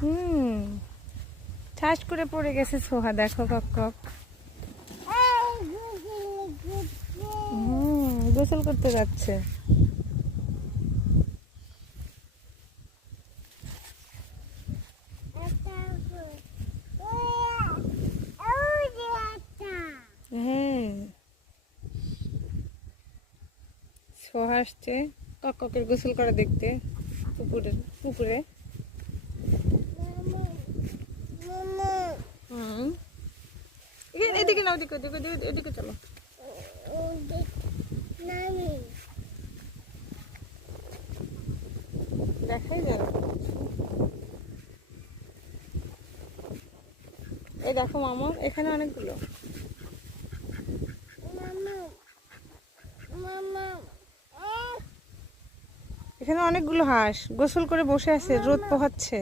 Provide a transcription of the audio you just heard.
হুম, ঠাস করে পড়ে গেছে সোহা, দেখো কক কক। গোসল করতে যাচ্ছে। হ্যাঁ, সোহা আসছে কক ককের গোসল করা দেখতে পুকুরে পুকুরে। হুম, এদিকে না, ওদিকে ওদিকে ওদিকে ওদিকে চলো। দেখাই যাবে। এই দেখো মামা, এখানে অনেকগুলো। এখানে অনেকগুলো হাঁস গোসল করে বসে আছে, রোদ পোহাচ্ছে।